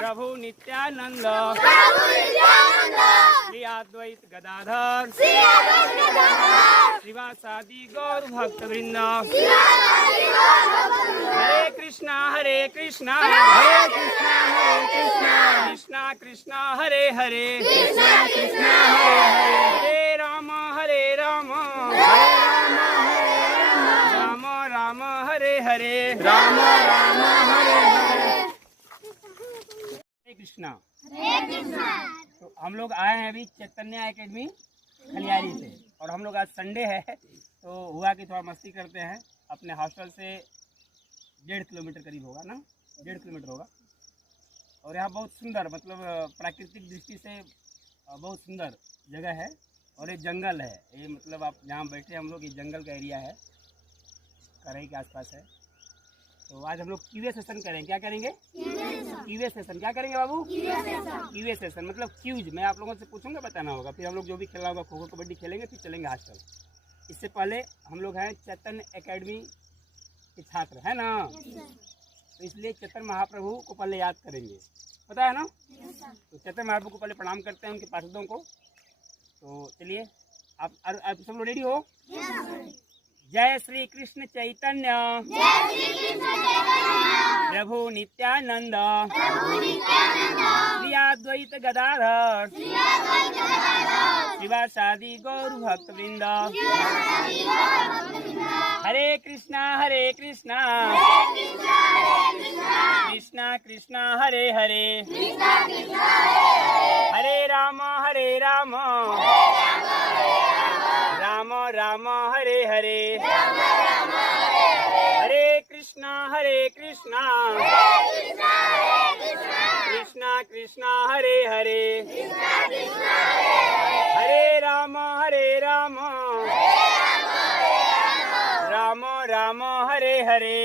प्रभु नित्यानंद श्री अद्वैत गदाधर श्रीवासादि गौर भक्त वृंद हरे कृष्णा कृष्णा कृष्णा कृष्णा हरे हरे हरे राम राम राम हरे हरे राम हरे कृष्णा। तो हम लोग आए हैं अभी चैतन्य एकेडमी खलियारी से, और हम लोग आज संडे है तो हुआ कि थोड़ा मस्ती करते हैं। अपने हॉस्टल से 1.5 किलोमीटर करीब होगा ना, 1.5 किलोमीटर होगा। और यहाँ बहुत सुंदर, मतलब प्राकृतिक दृष्टि से बहुत सुंदर जगह है। और ये जंगल है, ये मतलब आप जहाँ बैठे हम लोग, ये जंगल का एरिया है, कराई के आसपास है। तो आज हम लोग क्यूए सेशन करेंगे। क्या करेंगे? QA session. क्या करेंगे बाबू? क्यूए सेशन मतलब क्यूज। मैं आप लोगों से पूछूंगा, बताना होगा। फिर हम लोग जो भी खेलना होगा, खो खो कबड्डी खेलेंगे, फिर चलेंगे हॉस्टल। इससे पहले हम लोग हैं चैतन्य एकेडमी के छात्र, है ना? तो इसलिए चैतन्य महाप्रभु को पहले याद करेंगे, पता है ना? तो चैतन्य महाप्रभु को पहले प्रणाम करते हैं, उनके पार्षदों को। तो चलिए, आप सब लोग रेडी हो? जय श्री कृष्ण चैतन्य प्रभु नित्यानंद श्री अद्वैत गदाधर श्रीवासादि गौर भक्त वृंद हरे कृष्णा कृष्णा कृष्णा हरे हरे हरे राम राम राम हरे हरे हरे कृष्णा कृष्णा कृष्णा हरे हरे हरे राम राम राम हरे हरे।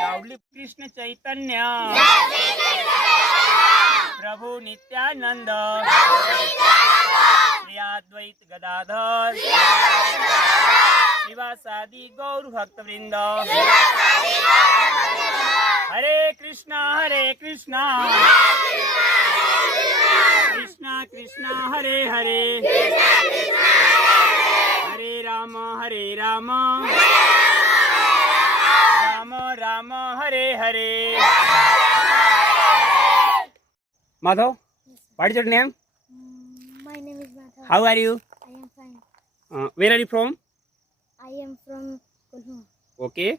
लाउडली कृष्ण चैतन्य प्रभु नित्यानंद श्री अद्वैत गदाधर श्रीवासादि गौर भक्त वृंद हरे Krishna Krishna Krishna Hare Hare Hare Ram Ram Hare Hare. Madhav, what is your name? My name is Madhav. How are you? I am fine. Where are you from? I am from Kulhu. Okay.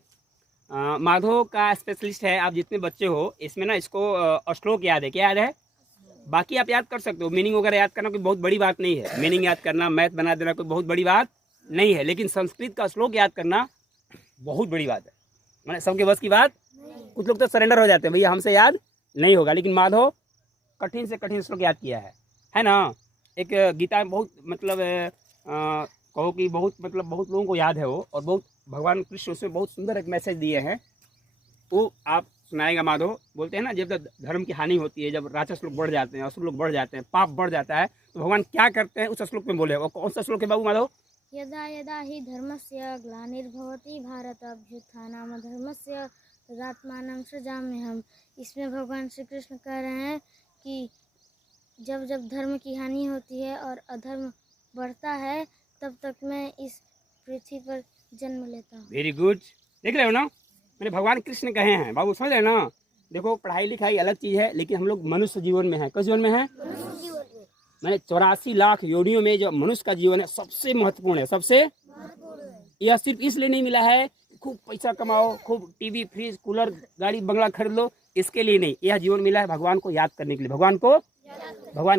Madhav का स्पेशलिस्ट है। आप जितने बच्चे हो इसमें ना, इसको श्लोक याद है। क्या याद है? बाकी आप याद कर सकते हो। मीनिंग वगैरह याद करना कोई बहुत बड़ी बात नहीं है। मीनिंग याद करना, मैथ बना देना कोई बहुत बड़ी बात नहीं है। लेकिन संस्कृत का श्लोक याद करना बहुत बड़ी बात है। मैंने सबके बस की बात। कुछ लोग तो सरेंडर हो जाते हैं, भैया हमसे याद नहीं होगा। लेकिन माधव कठिन से कठिन श्लोक याद किया है ना? एक गीता में बहुत, मतलब कहो कि बहुत लोगों को याद है वो। और बहुत भगवान कृष्ण उसमें बहुत सुंदर एक मैसेज दिए हैं, वो आप सुनाएगा माधव। बोलते हैं ना, जब धर्म की हानि होती है, जब राक्षस लोग बढ़ जाते हैं, असुर लोग बढ़ जाते हैं, पाप बढ़ जाता है, तो भगवान क्या करते हैं उस श्लोक में बोले। वो कौन सा श्लोक है बाबू माधव? यदा यदा हि धर्मस्य ग्लानिर्भवति भारत अभ्युत्थानम् धर्मस्य तदात्मानं सृजाम्यहम्। इसमें भगवान श्री कृष्ण कह रहे हैं कि जब जब धर्म की हानि होती है और अधर्म बढ़ता है, तब तक मैं इस पृथ्वी पर जन्म लेता हूँ। Very good. देख रहे हो ना, मैंने भगवान कृष्ण कहे हैं बाबू, समझ रहे ना? देखो, पढ़ाई लिखाई अलग चीज़ है, लेकिन हम लोग मनुष्य जीवन में है। किस जीवन में है? मैंने 84 लाख योनियों में जो मनुष्य का जीवन है सबसे महत्वपूर्ण है। सबसे यह सिर्फ इसलिए नहीं मिला है खूब पैसा कमाओ, खूब टीवी फ्रिज कूलर गाड़ी बंगला खरीद लो, इसके लिए नहीं। यह जीवन मिला है भगवान को याद करने के लिए, भगवान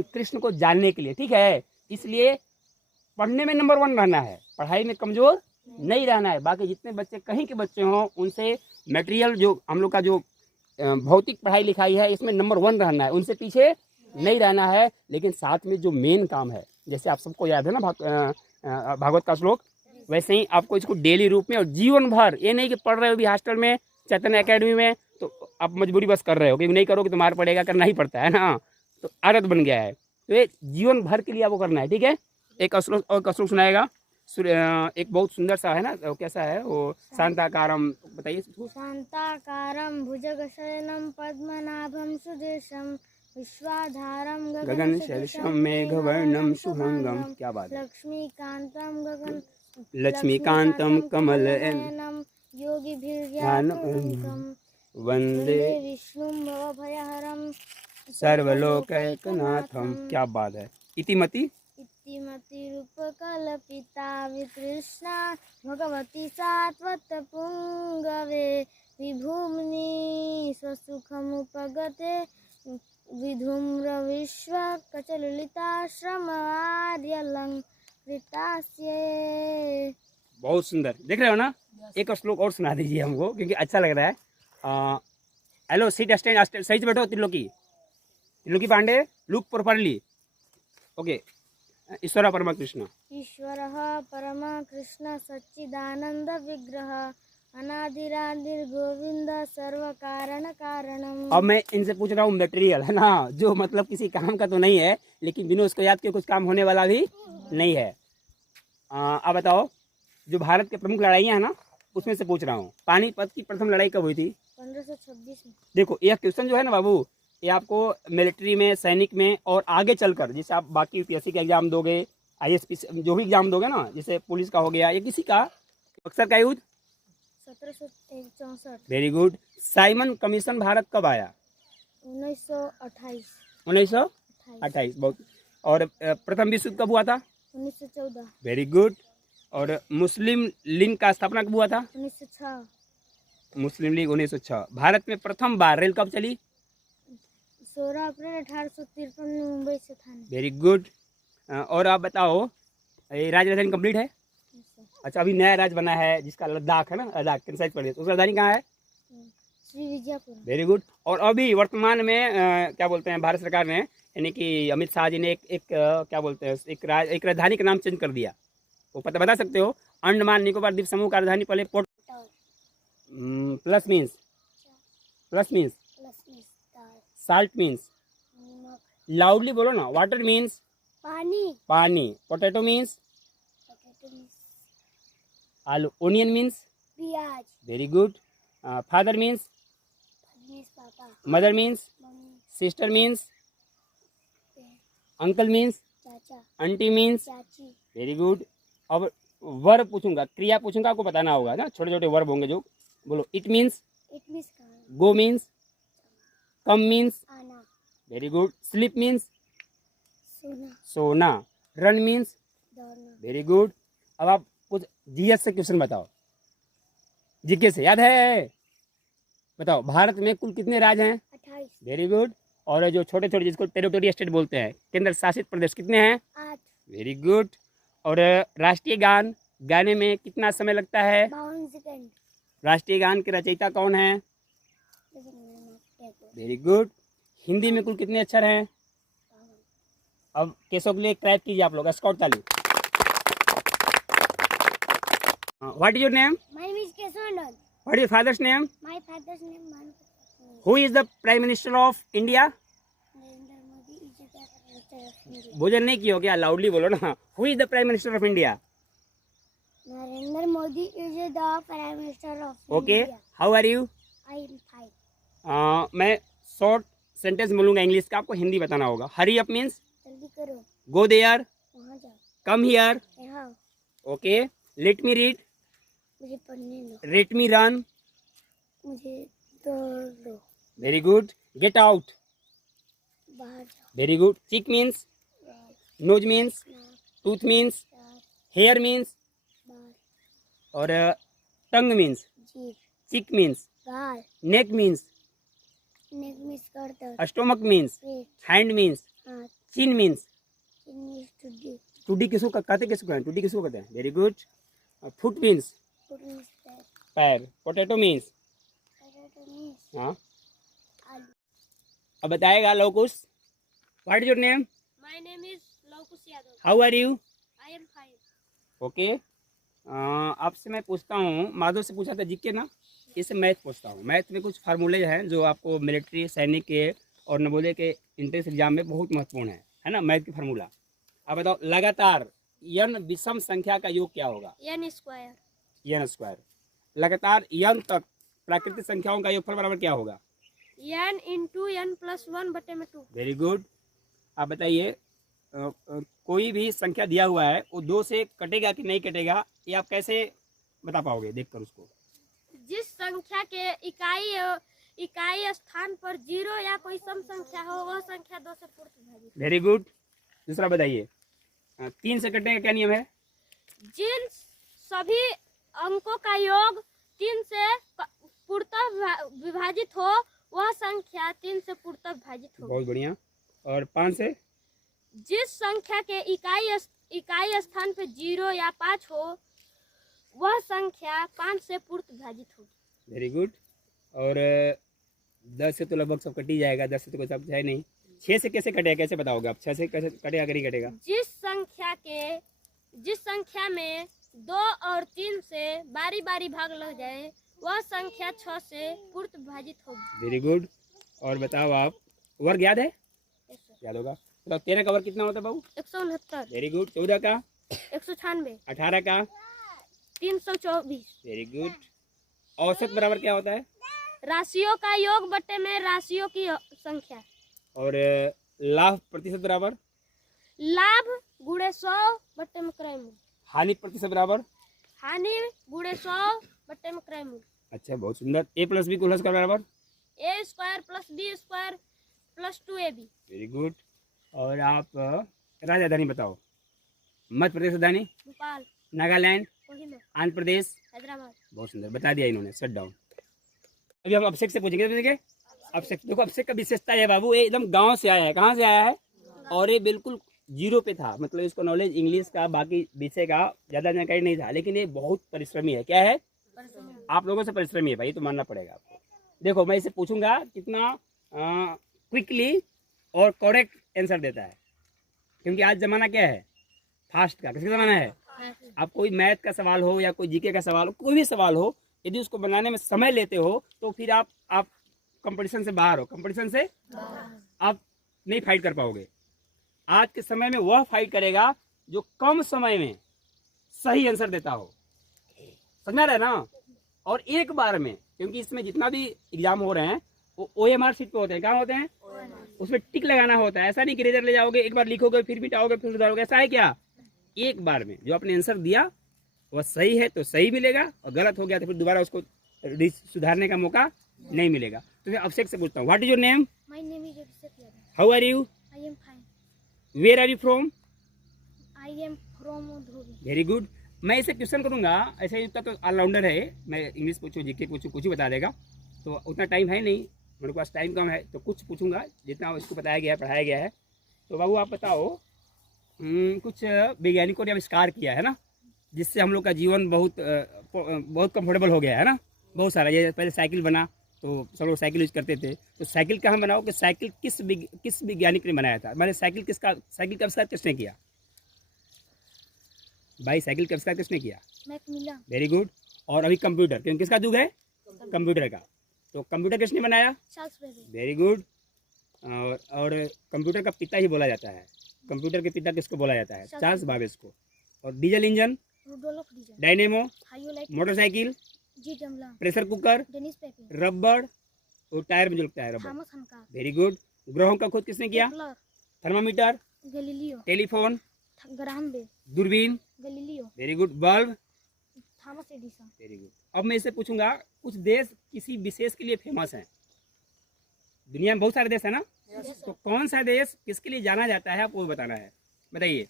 कृष्ण को जानने के लिए। ठीक है, इसलिए पढ़ने में नंबर 1 रहना है, पढ़ाई में कमजोर नहीं रहना है। बाकी जितने बच्चे कहीं के बच्चे हों, उनसे मटेरियल जो हम लोग का जो भौतिक पढ़ाई लिखाई है, इसमें नंबर 1 रहना है, उनसे पीछे नहीं रहना है। लेकिन साथ में जो मेन काम है, जैसे आप सबको याद है ना भागवत का श्लोक, वैसे ही आपको इसको डेली रूप में और जीवन भर, ये नहीं कि पढ़ रहे हो भी हॉस्टल में चैतन्य एकेडमी में तो आप मजबूरी बस कर रहे हो, क्योंकि नहीं करोगे तो मार पड़ेगा, करना ही पड़ता है ना, तो आदत बन गया है। तो ये जीवन भर के लिए आपको करना है। ठीक है, एक श्लोक सुनाएगा। एक बहुत सुंदर सा है ना, वो कैसा है वो, शांताकारम, बताइए इसको। शांताकारं भुजगशयनं पद्मनाभं सुरेशं विश्वाधारं गगन सदृशं मेघवर्णं शुभंगम, क्या बात है। लक्ष्मीकान्तं लक्ष्मीकांतं कमल कमलनयनं योगिभिर्व्यापृतं वंदे विष्णुं भवभयहरं सर्वलोकैकनाथम, क्या बात है। इतिमति इतिमतिरूपकल्पिता वितृष्णा भगवती सात्वतपुङ्गवे विभुम्नि स्वसुखमुपगते विधूम्रविश्वकचलिताश्रमार्यलङ्कृतास्ये। बहुत सुंदर, देख रहे हो ना। एक और श्लोक और सुना दीजिए हमको, क्योंकि अच्छा लग रहा है। हेलो, सीट स्टैंड, सही से बैठो। त्रिलोकी पांडे, लुक प्रॉपर्ली। ओके। ईश्वर परमा कृष्ण, ईश्वरः परमा कृष्ण सच्चिदानंद विग्रह अनादिरादिर गोविंद सर्व कारण कारणम। अब मैं इनसे पूछ रहा हूँ मटेरियल, है ना, जो मतलब किसी काम का तो नहीं है, लेकिन बिना उसको याद के कुछ काम होने वाला भी नहीं है। अब बताओ, जो भारत के प्रमुख लड़ाइयाँ हैं ना, उसमें से पूछ रहा हूँ। पानीपत की प्रथम लड़ाई कब हुई थी? 1526 में। देखो, यह क्वेश्चन जो है ना बाबू, ये आपको मिलिट्री में, सैनिक में और आगे चलकर, जैसे आप बाकी यूपीएससी का एग्जाम दोगे, आईएएस जो भी एग्जाम दोगे ना, जैसे पुलिस का हो गया या किसी का, अक्सर का युद्ध 1764। Very good. Simon commission Bharat कब आया? 1928। 1928, बहुत। और प्रथम विश्व युद्ध कब हुआ था? 1914। Very good. और मुस्लिम लीग का स्थापना कब हुआ था? 1906। मुस्लिम लीग 1906। भारत में प्रथम बार रेल कब चली? 16 अप्रैल 1853 में मुंबई से थाने। Very good. और आप बताओ, ये राजधानी कंप्लीट है? अच्छा, अभी नया राज्य बना है जिसका लद्दाख है ना, लद्दाख कैंसाइज पड़े, उसका राजधानी कहाँ है? श्री विजयपुर। Very good. और अभी वर्तमान में क्या बोलते हैं, भारत सरकार ने, यानी कि अमित शाह जी ने एक क्या बोलते हैं, एक राजधानी का नाम चेंज कर दिया। वो पता बता सकते हो? अंडमान निकोबार द्वीप समूह का राजधानी पहले port plus means salt means, loudly बोलो ना। वाटर मीन्स पानी। पोटैटो मीन्स आलू। ओनियन मीन्स प्याज। Very good. फादर मीन्स पापा। Mother means sister means uncle means चाचा। आंटी मीन्स चाची। Very good. अब वर्ब पूछूंगा, क्रिया पूछूंगा, आपको बताना होगा ना, छोटे छोटे वर्ब होंगे जो। बोलो। It means go means come means आना। Very good. स्लीप मीन्स सोना। सोना। रन मीन्स दौड़ना। Very good. अब आप कुछ जीएस से क्वेश्चन बताओ, जीके से याद है? बताओ, भारत में कुल कितने राज्य हैं? 28। Very good. और जो छोटे छोटे जिसको टेरिटोरियल स्टेट बोलते हैं, केंद्र शासित प्रदेश, कितने हैं? 8। Very good. और राष्ट्रीय गान गाने में कितना समय लगता है? 52 सेकंड। राष्ट्रीय गान के रचयिता कौन है? Very good. हिंदी में कुल कितने अक्षर हैं? अब केसों के लिए क्रैप कीजिए आप लोग, स्कॉट ताली। What is your name? My name is Keswanand. What is father's name? My father's name Manoj. Who is the prime minister of India? Narendra Modi is the Prime Minister of India. भोजन नहीं किया हो क्या? Loudly बोलो ना। Who is the prime minister of India? Narendra Modi is the Prime Minister of okay, India. How are you? I am fine. मैं short sentence बोलूंगा English का, आपको हिंदी बताना होगा। हरी अप मीन्स जल्दी करो, गो देयर, वहाँ जाओ, कम हियर। यहाँ ओके, लेट मी रीड, मुझे पढ़ने दो, लेट मी रन। मुझे दौड़ दो, वेरी गुड। गेट आउट, बाहर जाओ, वेरी गुड। चिक मीन्स नोज मीन्स, नाक, टूथ मीन्स, दांत, हेयर मीन्स, बाल, और टंग मीन्स, जीभ, चिक मीन्स, गाल, नेक मीन्स, नेक में गर्दन, स्टोमक मीन्स, पेट, हैंड मीन्स, हाथ, चिन मीन्स। चिन्नी, टुड्डी, टूडी किसको कहते हैं? किसको कहते हैं? टूडी किसको कहते हैं? Very good. Foot means foot में पैर, पैर। पोटैटो मीन्स पोटैटो में हाँ। आलू। अब बताएगा Laukush. What is your name? My name is Laukus Yadav. How are you? I am fine. Okay. आपसे मैं पूछता हूँ, माधव से पूछा था जीके ना, इससे मैथ पूछता हूँ। मैथ में कुछ फार्मूले हैं जो आपको मिलिट्री, सैनिक के और नवोदय के इंट्रेंस एग्जाम में बहुत महत्वपूर्ण है ना, मैथ की फार्मूला। आप बताओ, लगातार n विषम संख्या का योग क्या होगा? n square. n square. लगातार n तक प्राकृतिक संख्याओं का योगफल बराबर क्या होगा? n into n plus 1/2। Very good. आप बताइए, कोई भी संख्या दिया हुआ है वो 2 से कटेगा कि नहीं कटेगा, ये आप कैसे बता पाओगे देखकर उसको? जिस संख्या के इकाई स्थान पर 0 या कोई सम संख्या हो वह संख्या 2 से पूर्व विभाजित। Very good. दूसरा बताइए, 3 से कटने का क्या नियम है? जिन सभी अंकों का योग 3 से पूर्णतः विभाजित हो वह संख्या 3 से पूर्णतः विभाजित हो। बहुत बढ़िया। और 5 से? जिस संख्या के इकाई स्थान पे 0 या 5 हो वह संख्या 5 से पूर्व विभाजित होगी। Very good. और 10 से तो लगभग सब कट ही जाएगा, 10 से तो कोई सब है नहीं। 6 से कैसे कटेगा, कैसे बताओगे आप? 6 से कैसे कटेगा, नहीं कटेगा? जिस संख्या में 2 और 3 से बारी बारी भाग लग जाए वह संख्या 6 से पूर्व विभाजित होगी। Very good. और बताओ आप, वर्ग याद है? याद होगा। तो 13 का वर्ग कितना होता है बाबू? 169। Very good. 14 का? 196। 18 का? 324। Very good. औसत बराबर क्या होता है? राशियों का योग बटे में राशियों की संख्या। और लाभ प्रतिशत बराबर? लाभ गुणे 100 बटे में क्रय मूल्य। हानि प्रतिशत बराबर? हानि गुणे 100 बटे में क्रय मूल्य। अच्छा, बहुत सुंदर। a प्लस बी को का बराबर? a square plus b square plus 2ab। Very good. और आप राजधानी बताओ। मध्य प्रदेश राजधानी? भोपाल। नागालैंड? कोहिमा। आंध्र प्रदेश? हैदराबाद। बहुत सुंदर, बता दिया इन्होंने। Shut down. अभी हम अभिषेक से पूछेंगे। अभिषेक, देखो अभिषेक का विशेषता है बाबू, ये एकदम गांव से आया है। कहाँ से आया है? और ये बिल्कुल 0 पे था, मतलब इसको नॉलेज इंग्लिश का बाकी विषय का ज्यादा जानकारी नहीं था, लेकिन ये बहुत परिश्रमी है। क्या है? आप लोगों से परिश्रमी है भाई, तो मानना पड़ेगा आपको। देखो मैं इसे पूछूंगा कितना क्विकली और करेक्ट आंसर देता है, क्योंकि आज जमाना क्या है? फास्ट का। किसका जमाना है? आप कोई मैथ का सवाल हो या कोई जीके का सवाल हो, कोई भी सवाल हो, यदि उसको बनाने में समय लेते हो तो फिर आप कंपटीशन से बाहर हो। कंपटीशन से आप नहीं फाइट कर पाओगे। आज के समय में वह फाइट करेगा जो कम समय में सही आंसर देता हो। समझा रहे ना? और एक बार में, क्योंकि इसमें जितना भी एग्जाम हो रहे हैं वो OMR शीट पे होते हैं। कहाँ होते हैं? उसमें टिक लगाना होता है। ऐसा नहीं कि रेजर ले जाओगे, एक बार लिखोगे फिर मिटाओगे फिर सुधारोगे, ऐसा है क्या? एक बार में जो आपने आंसर दिया वह सही है तो सही मिलेगा, और गलत हो गया तो फिर दोबारा उसको सुधारने का मौका नहीं मिलेगा। तो मैं अभिषेक से पूछता हूँ, what is your name? My name is Abhishek Yadav. How are you? I am fine. Where are you from? I am from Dhobi. Very good. मैं इसे क्वेश्चन करूंगा, ऐसे इतना तो ऑलराउंडर है, मैं इंग्लिश पूछूँ जीके पूछूँ कुछ ही बता देगा, तो उतना टाइम है नहीं, मेरे पास टाइम कम है, तो कुछ पूछूंगा जितना इसको बताया गया है, पढ़ाया गया है। तो बाबू आप बताओ, कुछ वैज्ञानिकों ने आविष्कार किया है ना, जिससे हम लोग का जीवन बहुत कंफर्टेबल हो गया है ना। बहुत सारा, ये पहले साइकिल बना तो सब लोग साइकिल यूज करते थे, तो साइकिल कहाँ बनाओ कि साइकिल किस वैज्ञानिक ने बनाया था? मैंने साइकिल का आविष्कार किसने किया भाई? साइकिल का आविष्कार किसने किया? मैकमिलन। Very good. और अभी कंप्यूटर, क्योंकि किसका युग है? कंप्यूटर का। तो कंप्यूटर किसने बनाया? Charles Babbage. Very good. और कंप्यूटर का पिता ही बोला जाता है। कंप्यूटर के पिता किसको बोला जाता है? चार्ल्स बाबेज को। और diesel engine? Rudolf Diesel. Dynamo? Hippolyte. Motorcycle? G Daimler. Pressure cooker? Denis Papin. रबड़? और टायर में जो लगता है रबड़। Thomas Hancock. Very good. ग्रहों का खोज किसने किया? Kepler. Thermometer? Galileo. Telephone? Graham Bell. दूरबीन? Galileo. Very good. Bulb? Thomas Edison. Very good. अब मैं इससे पूछूंगा, कुछ देश किसी विशेष के लिए फेमस हैं। दुनिया में बहुत सारे देश है ना, तो कौन सा देश किसके लिए जाना जाता है आपको बताना है। बताइए।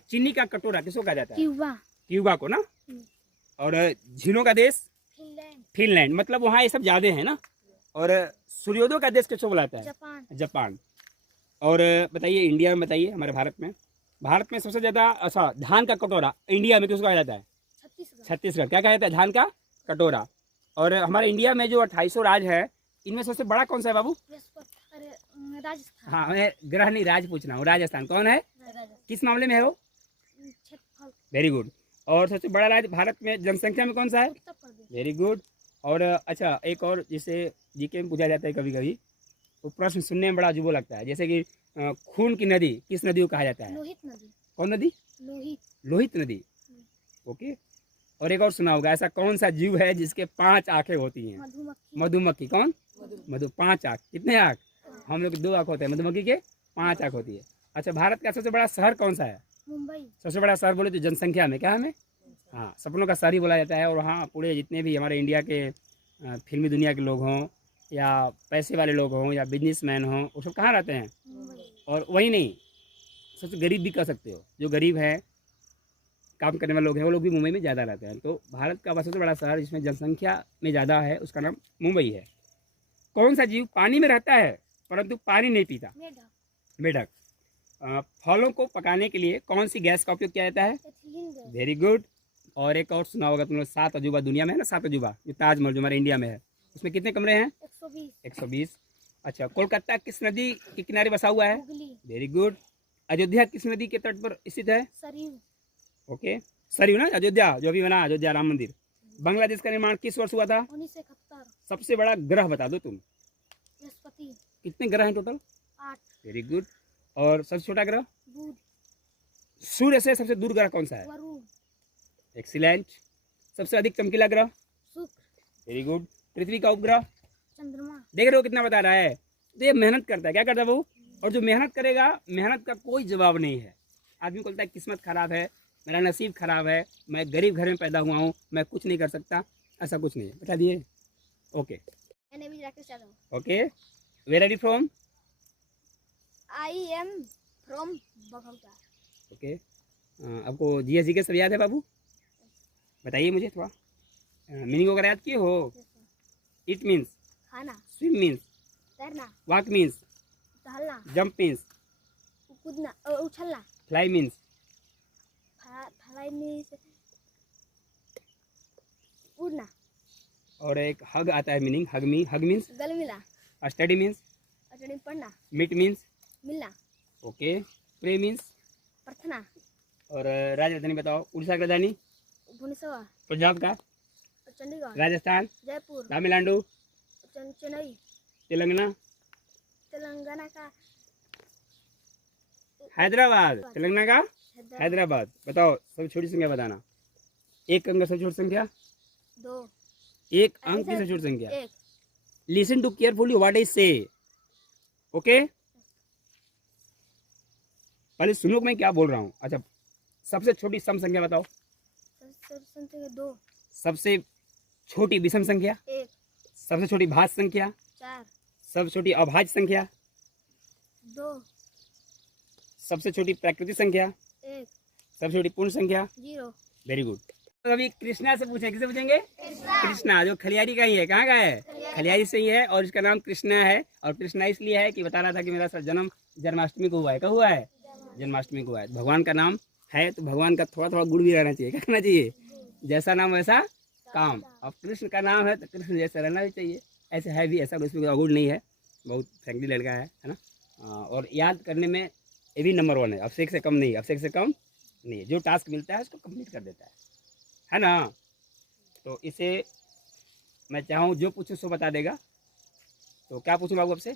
चीनी का कटोरा किसको कहा जाता है? क्यूबा। क्यूबा को ना। और झीलों का देश? फिनलैंड। फिनलैंड, मतलब वहाँ ये सब ज्यादा है ना। और सूर्योदय का देश किसको बुलाता है? जापान। जापान। और बताइए इंडिया में, बताइए हमारे भारत में सबसे ज्यादा, अच्छा, धान का कटोरा इंडिया में किसको कहा जाता है? छत्तीसगढ़। क्या कहा जाता है? धान का कटोरा। और हमारे इंडिया में जो 2800 राज्य है, इनमें सबसे बड़ा कौन सा है बाबू? राजस्थान। हाँ, मैं ग्रह नहीं राज पूछ रहा हूँ। राजस्थान कौन है? किस मामले में है वो? Very good. और सबसे बड़ा राज्य भारत में जनसंख्या में कौन सा है? उत्तर प्रदेश। Very good. और अच्छा, एक और जिसे जीके में पूछा जाता है कभी कभी, वो प्रश्न सुनने में बड़ा अजूबा लगता है, जैसे कि खून की नदी किस नदी को कहा जाता है? लोहित नदी। कौन नदी? लोहित। लोहित नदी, ओके। और एक और सुना होगा, ऐसा कौन सा जीव है जिसके 5 आंखें होती हैं? मधुमक्खी। मधुमक्खी। कौन? मधु। 5 आंख। कितने आंख? हम लोग 2 आंख होते हैं, मधुमक्खी के 5 आंख होती है। अच्छा, भारत का सबसे बड़ा शहर कौन सा है? मुंबई। सबसे बड़ा शहर बोले तो जनसंख्या में क्या हमें, हाँ, सपनों का शहर ही बोला जाता है। और हाँ, पूरे जितने भी हमारे इंडिया के फिल्मी दुनिया के लोग हों या पैसे वाले लोग हों या बिजनेसमैन हों, वो सब कहाँ रहते हैं? मुंबई। और वही नहीं, सबसे गरीब भी कह सकते हो, जो गरीब है, काम करने वाले लोग हैं, वो लोग भी मुंबई में ज़्यादा रहते हैं। तो भारत का सबसे बड़ा शहर जिसमें जनसंख्या में ज़्यादा है, उसका नाम मुंबई है। कौन सा जीव पानी में रहता है परंतु पानी नहीं पीता? मेढक। मेढक। फलों को पकाने के लिए कौन सी गैस का उपयोग किया जाता है? Ethylene gas. Very good. और एक और सुना होगा तुम लोग, 7 अजूबा दुनिया में है ना, 7 अजूबा, जो ताजमहल जो हमारे इंडिया में है, उसमें कितने कमरे हैं? 120। 120। अच्छा, कोलकाता किस नदी के किनारे बसा हुआ है? हुगली। Very good. अयोध्या किस नदी के तट पर स्थित है? सरयू। ओके, सरयू ना, अयोध्या जो भी बना, अयोध्या राम मंदिर। बांग्लादेश का निर्माण किस वर्ष हुआ था? 1971। सबसे बड़ा ग्रह बता दो तुम। बृहस्पति। कितने ग्रह हैं टोटल? 8। Very good. और सबसे छोटा ग्रह? बुध। सूर्य से सबसे दूर ग्रह कौन सा है? वरुण। एक्सीलेंट। सबसे अधिक चमकीला ग्रह? शुक्र। Very good. पृथ्वी का उपग्रह? चंद्रमा। देख रहे हो कितना बता रहा है? तो ये मेहनत करता है, क्या करता है वो? और जो मेहनत करेगा, मेहनत का कोई जवाब नहीं है। आदमी को लगता है किस्मत खराब है, मेरा नसीब खराब है, मैं गरीब घर में पैदा हुआ हूँ, मैं कुछ नहीं कर सकता। ऐसा कुछ नहीं है, बता दिए। Okay okay. Where are you from? I am from Bagauda. Okay. आपको जीएस जी के सब याद है बाबू? बताइए मुझे थोड़ा मीनिंग वगैरह याद किए हो? इट मीन्स खाना। स्विम मीन्स तैरना। वॉक मीन्स टहलना। जंप मीन्स कूदना उछलना। फ्लाई मीन्स फ्लाई मीन्स उड़ना। और एक हग आता है मीनिंग, हग मीन्स गले मिला। स्टडी मीन्स अटड़ी पढ़ना। मीट मीन्स मिलना। ओके। प्रे मीन्स प्रार्थना। और राजधानी बताओ। उड़ीसा की राजधानी? भुवनेश्वर। पंजाब का? चंडीगढ़। राजस्थान? जयपुर। तमिलनाडु? चेन्नई। तेलंगाना? तेलंगाना का हैदराबाद। तेलंगाना का हैदराबाद। बताओ सबसे छोटी संख्या बताना। एक अंक सबसे छोटी संख्या? 2। एक अंक की सबसे छोटी संख्या? 1। Listen to carefully what I say, okay? पहले सुनो मैं क्या बोल रहा हूँ। अच्छा, सबसे छोटी सम संख्या बताओ। संख्या 2। सबसे छोटी विषम संख्या? 1। सबसे छोटी भाज्य संख्या? 4। सबसे छोटी अभाज्य संख्या? 2। सबसे छोटी प्राकृतिक संख्या? 1। सबसे छोटी पूर्ण संख्या? 0। Very good. तो अभी कृष्णा से पूछे, किसे पूछेंगे? कृष्णा, जो खलियारी का ही है। कहाँ का है? खलियारी से ही है। और इसका नाम कृष्णा है। और कृष्णा इसलिए है कि बता रहा था कि मेरा जन्म जन्माष्टमी को हुआ है। कब हुआ है? जन्माष्टमी को हुआ है। भगवान का नाम है तो भगवान का थोड़ा थोड़ा गुड़ भी रहना चाहिए। क्या करना चाहिए? जैसा नाम वैसा काम। अब कृष्ण का नाम है तो कृष्ण जैसा रहना भी चाहिए। ऐसे है भी, ऐसा उसमें गुड़ नहीं है। बहुत फ्रेंकली लड़का है ना। और याद करने में ये भी नंबर 1 है। अभिषेक से कम नहीं, अभिषेक से कम नहीं। जो टास्क मिलता है उसको कंप्लीट कर देता है ना। तो इसे मैं चाहूँ जो पूछूँ सो बता देगा। तो क्या पूछूँ बाबू आपसे?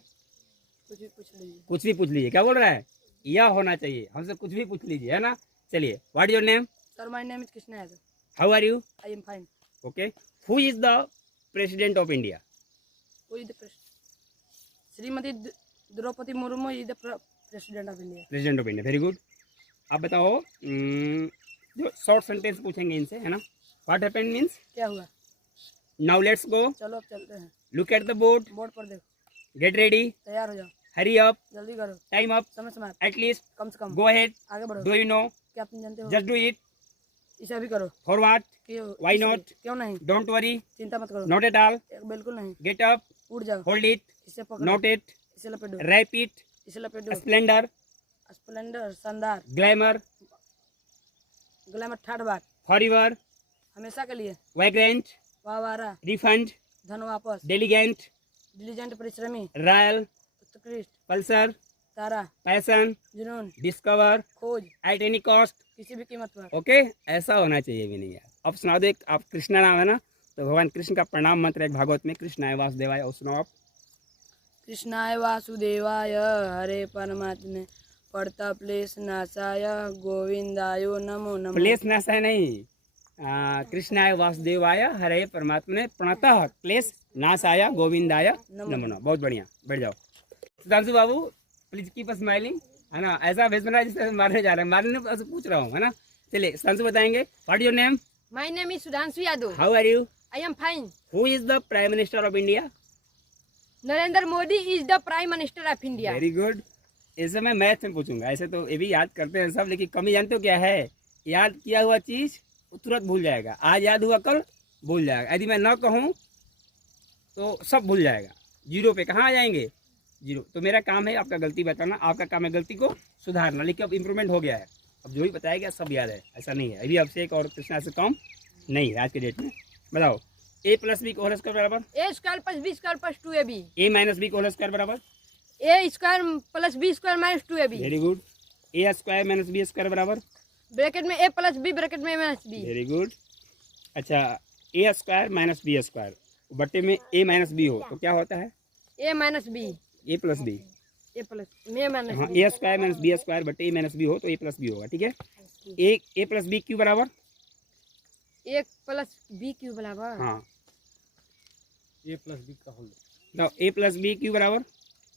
कुछ भी पूछ लीजिए। कुछ भी पूछ लीजिए। क्या बोल रहा है? यह होना चाहिए, हमसे कुछ भी पूछ लीजिए, है ना। चलिए, what is your name? Sir my name is Krishna Yadav. How are you? I am fine. Okay. Who is the president of India? Who is the Shrimati Draupadi Murmu is the president of India. President of India, very good. आप बताओ, जो short sentence पूछेंगे इनसे, है ना। What happened means क्या हुआ? Now let's go. चलो अब चलते हैं। Look at the board. Board पर देखो। Get ready. तैयार हो जाओ। Hurry up. जल्दी करो। Time up. समय समाप्त। एटलीस्ट कम से कम। गो अहेड। आगे बढ़ो। Do you know? क्या तुम जानते हो? Just do it. इसे अभी करो। For what? क्यों? Why not? क्यों नहीं? Don't worry. चिंता मत करो। Not at all. बिल्कुल नहीं। Get up. उड़ जाओ। Hold it. इसे पकड़ो। Note it. इसे लपेटो। Wrap it. इसे लपेटो। स्प्लेंडर। स्प्लेंडर शानदार। ग्लैमर। ग्लैमर ठाठ बाट। फॉरएवर। हमेशा के लिए। वैग्रेंट। वाहवारा। रिफंड। धन वापस। डेलीगेंट। डिलीजेंट परिश्रमी। रॉयल। उत्कृष्ट। पल्सर। तारा। पैशन। जुनून। डिस्कवर। खोज। At any cost. किसी भी कीमत पर। ओके, ऐसा होना चाहिए भी नहीं यार। अब सुना दो एक, आप कृष्णा नाम है ना, तो भगवान कृष्ण का प्रणाम मंत्र है भागवत में, कृष्णाय वासुदेवाय। और सुनाओ आप। कृष्णाय वासुदेवाय हरे पढ़ता प्लेस नासाय गोविंदायो नमो नमः। प्लेस नासाय नहीं, कृष्णाय वासुदेवाय हरे परमात्मने प्रणतः क्लेश नाशाय गोविंदाय नमो नमः। बहुत बढ़िया, बैठ जाओ। सुधांशु बाबू प्लीज कीप स्माइलिंग, है ना। ऐसा भेज बना जिससे मारने जा रहे हैं, मारने से पूछ रहा हूँ, है ना। चलिए सुधांशु बताएंगे, what your name? My name is Sudhanshu Yadav. How are you? I am fine. Who is the prime minister of India? Narendra Modi is the prime minister of India. Very good. इसे मैं मैथ में पूछूंगा, ऐसे तो ये भी याद करते हैं सब, लेकिन कमी जानते हो क्या है? याद किया हुआ चीज तुरंत भूल जाएगा, आज याद हुआ कल भूल जाएगा। यदि मैं न कहूँ तो सब भूल जाएगा, जीरो पे कहाँ आ जाएंगे? जीरो। तो मेरा काम है आपका गलती बताना, आपका काम है गलती को सुधारना। लेकिन अब इम्प्रूवमेंट हो गया है, अब जो भी बताया गया सब याद है, ऐसा नहीं है। अभी आपसे एक और कृष्णा से कम नहीं है आज के डेट में। बताओ, a प्लस बी का होल स्क्वायर बराबर? A square plus B square plus 2ab। a minus B का होल स्क्वायर बराबर? A square plus B square minus 2ab। Very good. a square minus B square बराबर? Bracket में A plus B bracket में minus B. Very good. अच्छा, a square minus B square बट्टे में a minus B हो तो क्या होता है? A minus B. a plus B. A plus में माइनस हाँ, B. a square minus B square बट्टे a माइनस बी हो तो a प्लस बी होगा, ठीक है। a प्लस बी क्यू बराबर? ए प्लस बी क्यू बराबर? हाँ, ए प्लस बी का होल। तो a प्लस बी क्यू बराबर?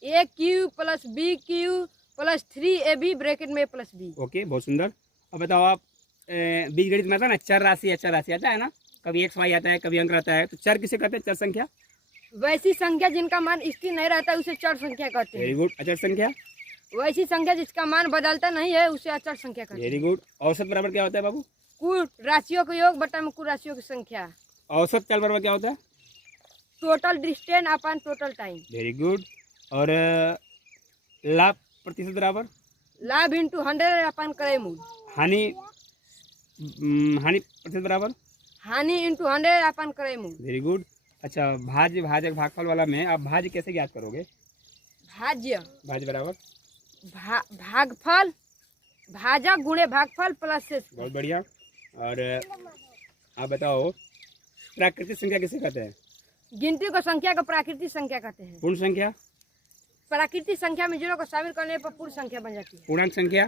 A cube plus B cube plus 3ab bracket में प्लस बी। ओके, बहुत सुंदर। अब बताओ आप, बीजगणित में आता है ना चर राशि, अचर राशि आता है ना, कभी एक्स वाई आता है, कभी अंक रहता है, तो चर किसे कहते हैं? चर संख्या। वैसी संख्या जिनका मान स्थिर नहीं रहता उसे चर संख्या कहते वेरी हैं। गुड। अचर संख्या? वैसी संख्या जिसका मान बदलता नहीं है उसे अचर संख्या कहते हैं। Very good. औसत बराबर क्या होता है बाबू? कुल राशियों का योग बटा में कुल राशियों की संख्या। औसत काल बराबर क्या होता है? Total distance upon total time. Very good. और लाभ प्रतिशत बराबर? लाभ इंटू 100 अपॉन क्रय मूल्य। हानि हानि प्रतिशत बराबर? हानि इंटू 100 अपॉन क्रय मूल्य। Very good. अच्छा, भाज्य भाजक भागफल वाला में आप भाज्य कैसे ज्ञात करोगे? भाज्य भाज्य बराबर? भागफल भाजक गुणे भागफल प्लस शेष। बहुत बढ़िया। और आप बताओ, प्राकृतिक संख्या किसे कहते हैं? गिनती को संख्या को प्राकृतिक संख्या कहते हैं। पूर्ण संख्या? प्राकृतिक संख्या में जीरो को शामिल करने पर पूर्ण संख्या बन जाती है। पूर्णांक संख्या?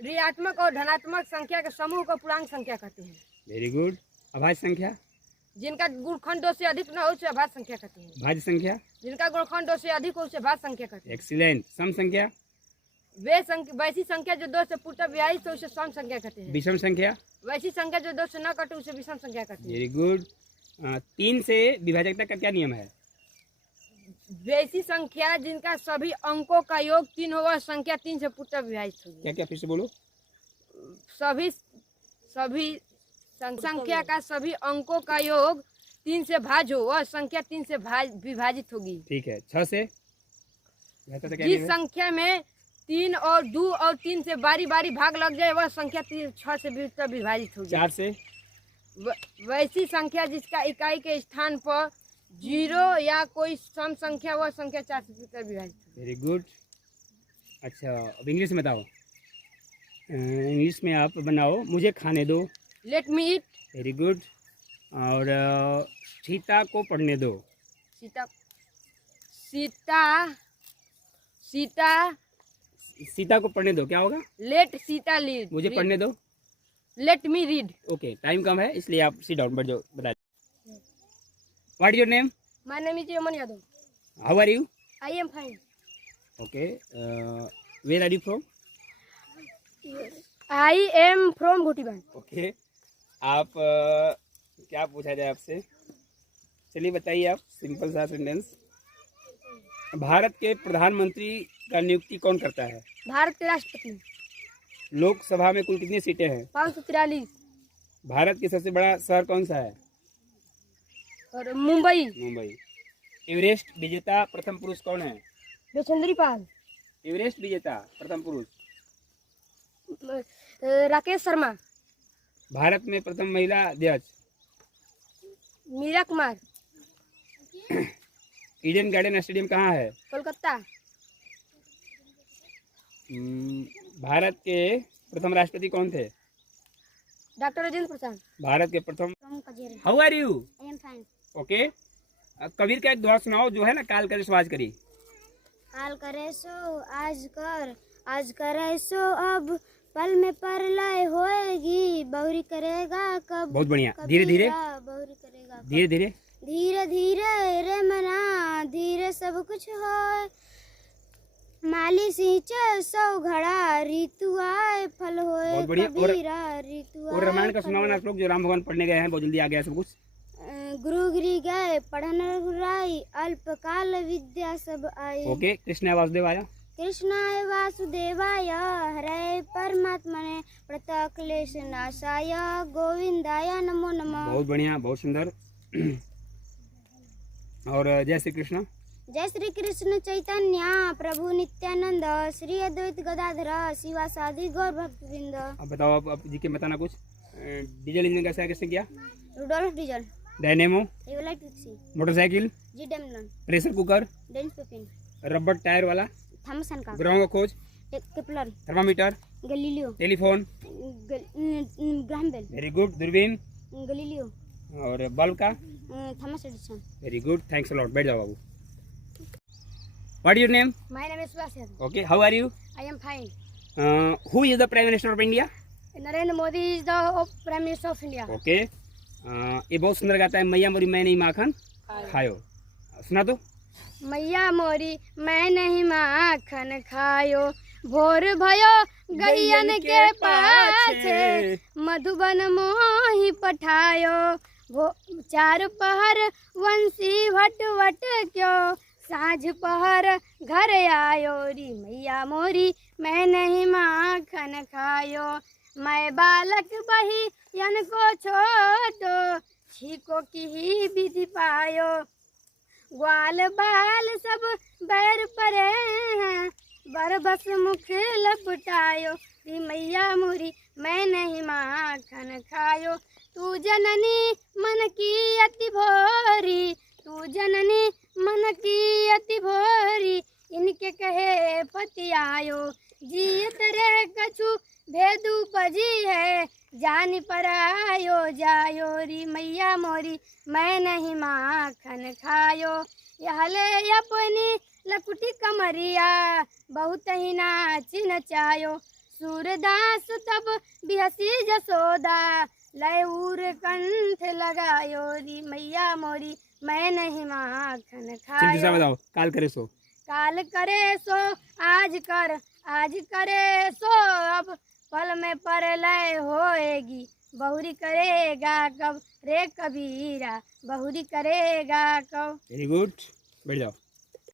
ऋणात्मक और धनात्मक संख्या के समूह को पूर्णांक संख्या कहते हैं। Very good. अभाज्य संख्या? जिनका गुणनखंड 2 से अधिक न हो उसे अभाज्य संख्या कहते हैं। भाज्य संख्या? जिनका गुणनखंड 2 से अधिक हो उसे भाज्य संख्या कहते हैं। एक्सीलेंट। सम संख्या? वैसी संख्या जो 2 से पूर्णतः विभाजित हो उसे सम संख्या कहते हैं। विषम संख्या? वैसी संख्या जो 2 से न कटे उसे विषम संख्या कहते हैं। Very good. 3 से विभाजकता का क्या नियम है? वैसी संख्या जिनका सभी अंकों का योग 3 हो वह संख्या 3 से पूर्णतः विभाजित होगी। क्या क्या फिर से बोलो। सभी संख्या का सभी अंकों का योग 3 से भाज्य हो वह संख्या 3 से विभाजित होगी। ठीक है। 6 से विभाजकता क्या जिस नियम है? संख्या में 3 और 2 और 3 से बारी बारी भाग लग जाए वह संख्या 6 से विभाजित होगी। 4 से? वैसी संख्या जिसका इकाई के स्थान पर 0 या कोई सम संख्या वह संख्या 4 से विभाजित होगी। Very good. अच्छा, अब इंग्लिश में बताओ। इंग्लिश में आप बनाओ, मुझे खाने दो। Let me eat. Very good. और सीता को पढ़ने दो। सीता सीता सीता सीता को पढ़ने दो, क्या होगा? Let Sita lead. मुझे पढ़ने दो। Let me read. Okay, time कम है इसलिए आप सिट डाउन, बैठ जाओ। बता। What your name? My name is Yaman Yadav. How are you? I am fine. Okay, where are you from? I am from Gotiban. Okay, आप क्या पूछा जाए आपसे? चलिए बताइए आप, सिंपल सा सेंटेंस। भारत के प्रधानमंत्री का नियुक्ति कौन करता है? भारत के राष्ट्रपति। लोकसभा में कुल कितनी सीटें हैं? 543। भारत की सबसे बड़ा शहर कौन सा है? और मुंबई। मुंबई। एवरेस्ट विजेता प्रथम पुरुष कौन है? बेचंद्री पाल। एवरेस्ट विजेता प्रथम पुरुष? राकेश शर्मा। भारत में प्रथम महिला अध्यक्ष? Meira Kumar. Eden Garden stadium कहाँ है? कोलकाता। भारत के प्रथम राष्ट्रपति कौन थे? डॉक्टर राजेंद्र प्रसाद। भारत के प्रथम। How are you? I am fine. Okay, Kabir का एक दोहा सुनाओ जो है ना, काल करे सो आज करी। काल करे सो आज कर, आज करे सो अब पल में परलय होएगी, बहुरी करेगा कब। बहुत बढ़िया, धीरे धीरे कबीरा, बहुरी करेगा कब। धीरे धीरे। धीरे धीरे रे मना, धीरे सब कुछ होए, माली सींचे सौ घड़ा, ऋतु आए फल होए। बहुत बढ़िया। कबीरा ऋतु और आए रामायण का फल सुनाओ ना होए। श्लोक, जो राम भगवान पढ़ने गए हैं, बहुत जल्दी आ गया सब कुछ। गुरु गिरी गए पढ़न रघुराई, अल्पकाल विद्या सब आई। ओके, कृष्ण वासुदेव आया। कृष्णाय वासुदेवाय हरे परमात्मने प्रणतक्लेश नाशाय गोविंदाय नमो नमः। बहुत बढ़िया, बहुत सुंदर। और जय श्री कृष्ण। जय श्री कृष्ण चैतन्य प्रभु नित्यानंद श्री अद्वैत गदाधर शिवासादि गौर भक्तवृंद। अब बताओ, आप जी के बताना कुछ। डीजल इंजन कैसा है, किसने किया? Rudolf Diesel, dynamo. Hippolyte Pixii, motorcycle. G Daimler, pressure cooker. Denis Papin, rubber tyre वाला। थॉमस हैनकॉक, ग्रहों का खोज। Kepler, thermometer. Galileo, telephone. Graham Bell, very good. दूरबीन। गैलीलियो, और बल्ब का। Thomas Edison. Very good, thanks a lot. बैठ जाओ बाबू। What is your name? My name is Suhas Yadav. Okay, how are you? I am fine. Who is the prime minister of India? Narendra Modi is the Prime Minister of India. Okay, ये बहुत सुंदर गाता है, मैया मोरी मैं नहीं माखन खायो। सुना दो। मैया मोरी मैं नहीं माखन खायो, भोर भयो गैयन के पाछे, मधुबन मोही पठायो, चार पहर वंशी वट वट क्यों, साँझ पहर घर आयो री मैया मोरी मैं नहीं माखन खायो। मैं बालक बही यन को छोटो, छीको की ही विधि पायो, ग्वाल बाल सब बैर परे हैं, बरबस मुख लपटायो री मैया मोरी मैं नहीं माखन खायो। तू जननी मन की अति भोरी, तू जननी मन की अति भोरी, इनके कहे पति आयो, जियत रे कछु भेदू पजी है, जान पर आयो जायो री मैया मोरी मैं नहीं माखन खायो। यहले अपनी लकुटी कमरिया बहुत ही नाच नचायो, सूरदास तब बिहसी जसोदा, लय उर कंठ लगायो री मैया मोरी मैं नहीं माखन दूसरा खायो। बताओ। काल करे सो। काल करे सो आज कर, आज करे सो अब पल में परलय होएगी, बहुरी करेगा कब रे कबीरा, बहुरी करेगा कब। वेरी गुड, बैठ जाओ।